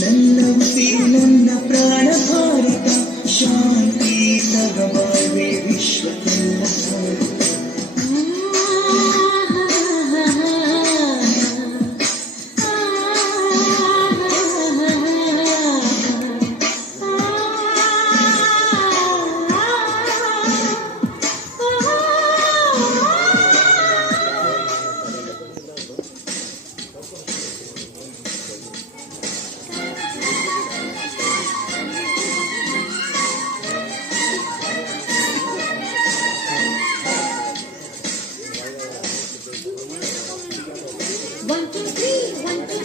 ನನ್ನ ಉಸಿರು ನನ್ನ ಪ್ರಾಣ ಭಾರತ ಶಾಂತಿ ತಗಬಾಳ್ವೆ ವಿಶ್ವಕ್ಕೆಲ್ಲ One, two, three, 1, 2,